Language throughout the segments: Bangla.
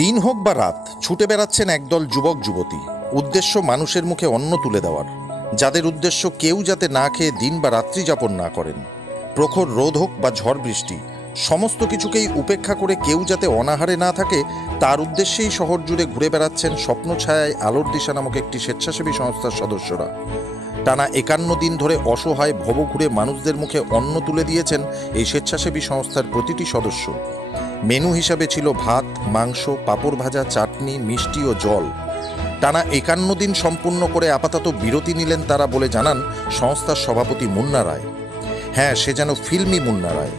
দিন হোক বা রাত ছুটে বেড়াচ্ছেন একদল যুবক যুবতী। উদ্দেশ্য মানুষের মুখে অন্ন তুলে দেওয়ার, যাদের উদ্দেশ্য কেউ যাতে না খেয়ে দিন বা রাত্রি যাপন না করেন। প্রখর রোদ হোক বা ঝড় বৃষ্টি, সমস্ত কিছুকেই উপেক্ষা করে কেউ যাতে অনাহারে না থাকে, তার উদ্দেশ্যেই শহর জুড়ে ঘুরে বেড়াচ্ছেন স্বপ্ন ছায়ায় আলোর দিশা নামক একটি স্বেচ্ছাসেবী সংস্থার সদস্যরা। টানা 51 দিন ধরে অসহায় ভবঘুরে মানুষদের মুখে অন্ন তুলে দিয়েছেন এই স্বেচ্ছাসেবী সংস্থার প্রতিটি সদস্য। মেনু হিসাবে ছিল ভাত, মাংস, পাঁপড় ভাজা, চাটনি, মিষ্টি ও জল। টানা 51 দিন সম্পূর্ণ করে আপাতত বিরতি নিলেন তারা বলে জানান সংস্থার সভাপতি মুন্না রায়। হ্যাঁ, সে যেন ফিল্মি মুন্না রায়।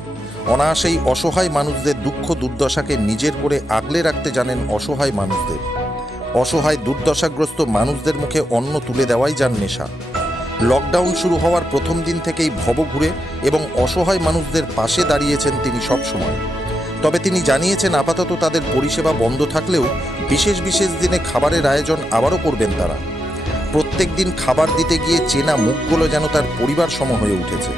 অনায়াসেই অসহায় মানুষদের দুঃখ দুর্দশাকে নিজের করে আগলে রাখতে জানেন অসহায় মানুষদের। অসহায় দুর্দশাগ্রস্ত মানুষদের মুখে অন্ন তুলে দেওয়াই যার নেশা। লকডাউন শুরু হওয়ার প্রথম দিন থেকেই ভবঘুরে এবং অসহায় মানুষদের পাশে দাঁড়িয়েছেন তিনি সবসময়। তবে তিনি জানিয়েছেন আপাতত তাদের পরিষেবা বন্ধ থাকলেও বিশেষ বিশেষ দিনে খাবারের আয়োজন আবারও করবেন তারা। প্রত্যেক দিন খাবার দিতে গিয়ে চেনা মুখগুলো যেন তার পরিবার সম হয়ে উঠেছে।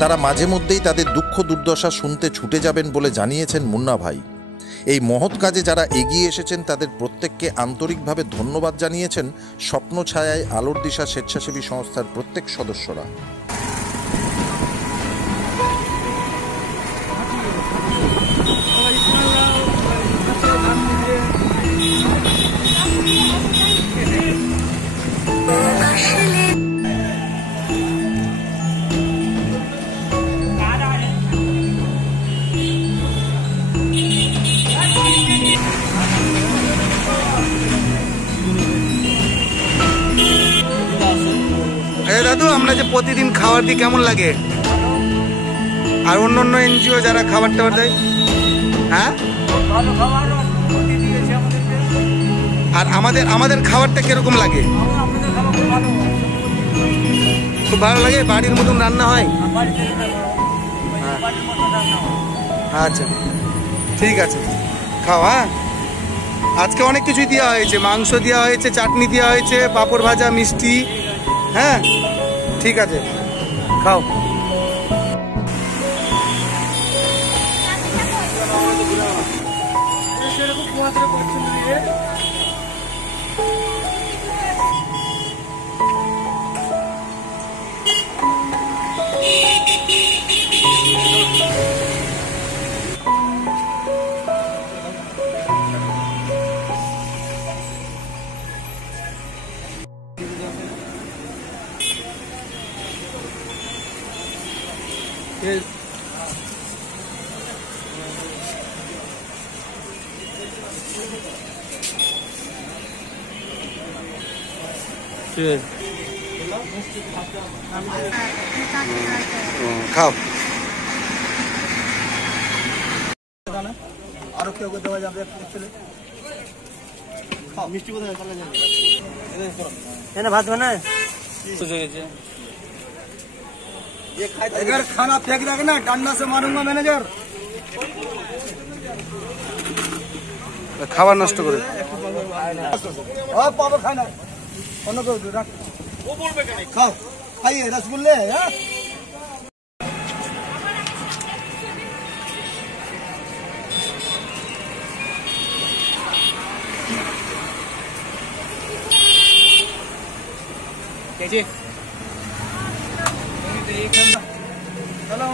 তারা মাঝে মধ্যেই তাদের দুঃখ দুর্দশা শুনতে ছুটে যাবেন বলে জানিয়েছেন মুন্না ভাই। এই মহৎ কাজে যারা এগিয়ে এসেছেন তাদের প্রত্যেককে আন্তরিকভাবে ধন্যবাদ জানিয়েছেন স্বপ্ন ছায়ায় আলোর দিশা স্বেচ্ছাসেবী সংস্থার প্রত্যেক সদস্যরা। দাদু, আমরা যে প্রতিদিন খাবার দিই কেমন লাগে? আর অন্য এনজিও যারা খাবার টাবার দেয়, হ্যাঁ, আর আমাদের খাবারটা কিরকম লাগে? খুব ভালো লাগে। বাড়ির মতন রান্না হয়? আচ্ছা, ঠিক আছে, খাও। হ্যাঁ, আজকে অনেক কিছুই দেওয়া হয়েছে, মাংস দেওয়া হয়েছে, চাটনি দেওয়া হয়েছে, পাঁপড় ভাজা, মিষ্টি। হ্যাঁ, ঠিক আছে, খাও। খাও। আরো কেউ দেওয়া যাবে? মিষ্টি কোথায় भात बना है? अगर खाना फेंक देगा ना, डंडा से मारूंगा मैनेजर। খাবার নষ্ট করে পাবো খানা অন্য কেউ রাখ। ও বলবে কেন? খাও, খাইয়ে রসগোল্লে। হ্যাঁ, चलो